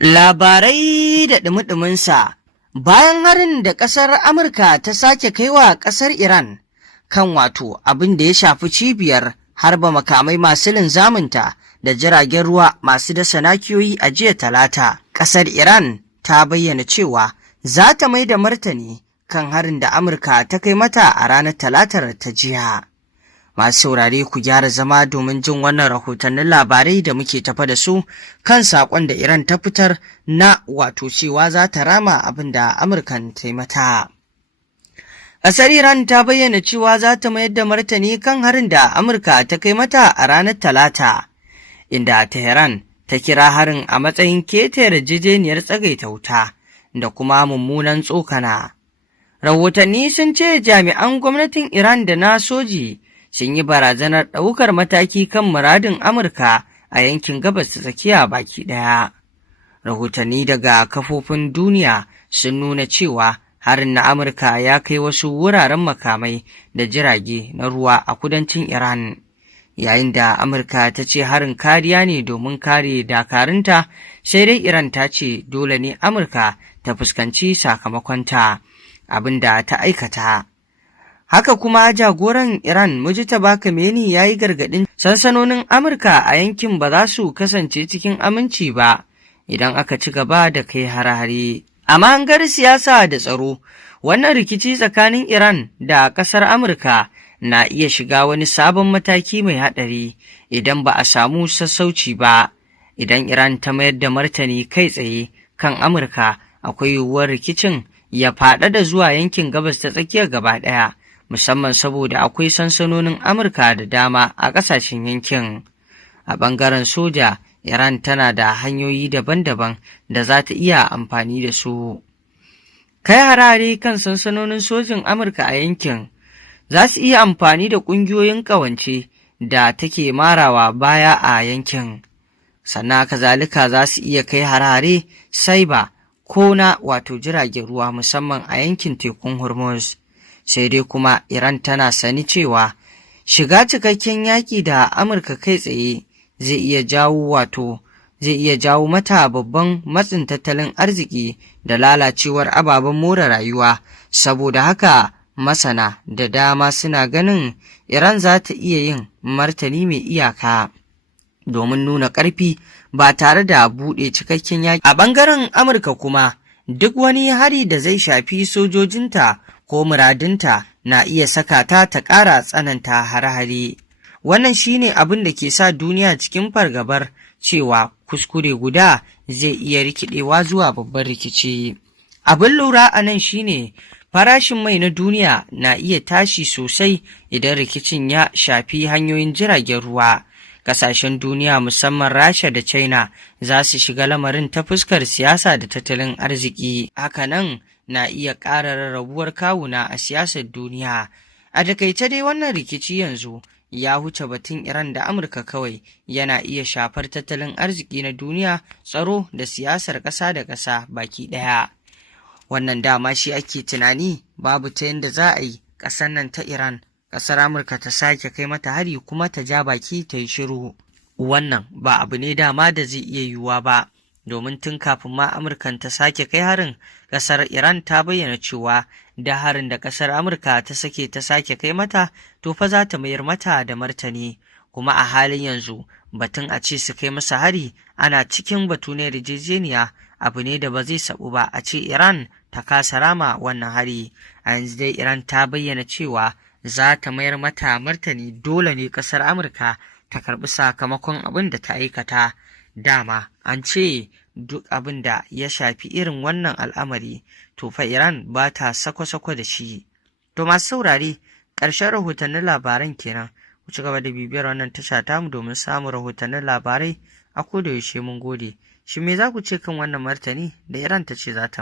Labarai da ɗumi-ɗuminsa bayan harin da ƙasar Amurka ta sake kaiwa ƙasar Iran kan abin da ya shafi cibiyar harba makamai masu linzaminta da jiragen ruwa masu dasa nakiyoyi a jiya Talata. Ƙasar Iran ta bayyana cewa za ta mai da martani kan harin da Amurka ta kai mata a ranar Talatar ta jiya. Masu saurare ku gyara zama domin jin wannan rahotannin labarai da muke tafa da su kan saƙon da Iran ta fitar na cewa za ta rama abin da Amurkan ta yi mata. Ƙasar Iran ta bayyana cewa za ta mayar da martani kan harin da Amurka ta kai mata a ranar Talata, inda Tehran ta kira harin a matsayin keta yarjejeniyar tsagaita wuta da kuma mummunan tsokana. Rahotanni sun ce jami'an gwamnatin Iran da na soji sun yi barazanar ɗaukar mataki kan muradin Amurka a yankin gabas ta tsakiya baki ɗaya. Rahotanni daga kafofin duniya sun nuna cewa harin na Amurka ya kai wasu wuraren makamai da jirage na ruwa a kudancin Iran, yayin da Amurka ta ce harin kariya ne domin kare dakarunta, sai dai Iran ta ce dole ne Amurka ta fuskanci sakamakonta abin da ta aikata. Haka kuma jagoran Iran Mujtaba Khamenei ya yi gargaɗin sansanonin Amurka a yankin ba za su kasance cikin aminci ba idan aka ci gaba da kai hare-hare. A mahangar siyasa da tsaro, wannan rikici tsakanin Iran da ƙasar Amurka na iya shiga wani sabon mataki mai haɗari idan ba a samu sassauci ba. Idan Iran ta mayar da martani kai tsaye kan Amurka, akwai yiwuwar rikicin ya faɗaɗa zuwa yankin gabas ta tsakiya gaba ɗaya, musamman saboda akwai sansanonin Amurka da dama a ƙasashen yankin. A ɓangaren soja, Iran tana da hanyoyi daban-daban da za ta iya amfani da su. Kai harare kan sansanonin sojin Amurka a yankin za su iya amfani da ƙungiyoyin ƙawance da take marawa baya a yankin. Sannan kazalika za su iya kai harare saiba ko na jiragen ruwa musamman a yankin tekun Hormuz. Sai dai kuma Iran tana sani cewa shiga cikakken yaƙi da Amurka kai tsaye zai iya jawo mata babban matsin tattalin arziki da lalacewar ababen more rayuwa. Saboda haka masana da dama suna ganin Iran za ta iya yin martani mai iyaka domin nuna ƙarfi ba tare da buɗe cikakken yaƙi. A ɓangaren Amurka kuma, duk wani hari da zai shafi sojojinta ko muradinta na iya saka ta ƙara tsananta hare-hare. Wannan shine abin da ke sa duniya cikin fargabar cewa kuskure guda zai iya rikidewa zuwa babban rikici. Abin lura a nan shine farashin mai na duniya na iya tashi sosai idan rikicin ya shafi hanyoyin jiragen ruwa. Ƙasashen duniya musamman Rasha da China za su shiga lamarin ta fuskar siyasa da tattalin arziki. Hakanan na iya ƙara rarrabuwar kawuna a siyasar duniya. A takaice dai wannan rikici yanzu ya huce batun Iran da Amurka kawai, yana iya shafar tattalin arziki na duniya, tsaro da siyasar ƙasa da ƙasa baki ɗaya. Wannan dama shi ake tunani, babu ta yadda za a yi ƙasar nan ta Iran, ƙasar Amurka ta sake kai mata hari kuma ta ja baki ta yi shiru. Wannan ba abu ne dama da zai iya yiwuwa ba, domin tun kafin ma Amurkan ta sake kai harin, ƙasar Iran ta bayyana cewa da harin da ƙasar Amurka ta sake kai mata, to fa za ta mayar mata da martani. Kuma a halin yanzu batun a ce su kai masa hari ana cikin batu na yarjejeniya, abu ne da ba zai sabu ba a ce Iran ta kasa rama wannan hari. A yanzu dai Iran ta bayyana cewa za ta mayar mata martani, dole ne ƙasar Amurka ta karɓi sakamakon abin da ta aikata. Dama an ce duk abin da ya shafi irin wannan al'amari, to fa Iran ba ta sako-sako da shi. To masu saurare, ƙarshen rahotannin labaran kenan. Ku ci gaba da bibiyar wannan tasha tamu domin samun rahotannin labarai a koda yaushe. Mun gode. Shi me za ku ce kan wannan martani da Iran ta ce za ta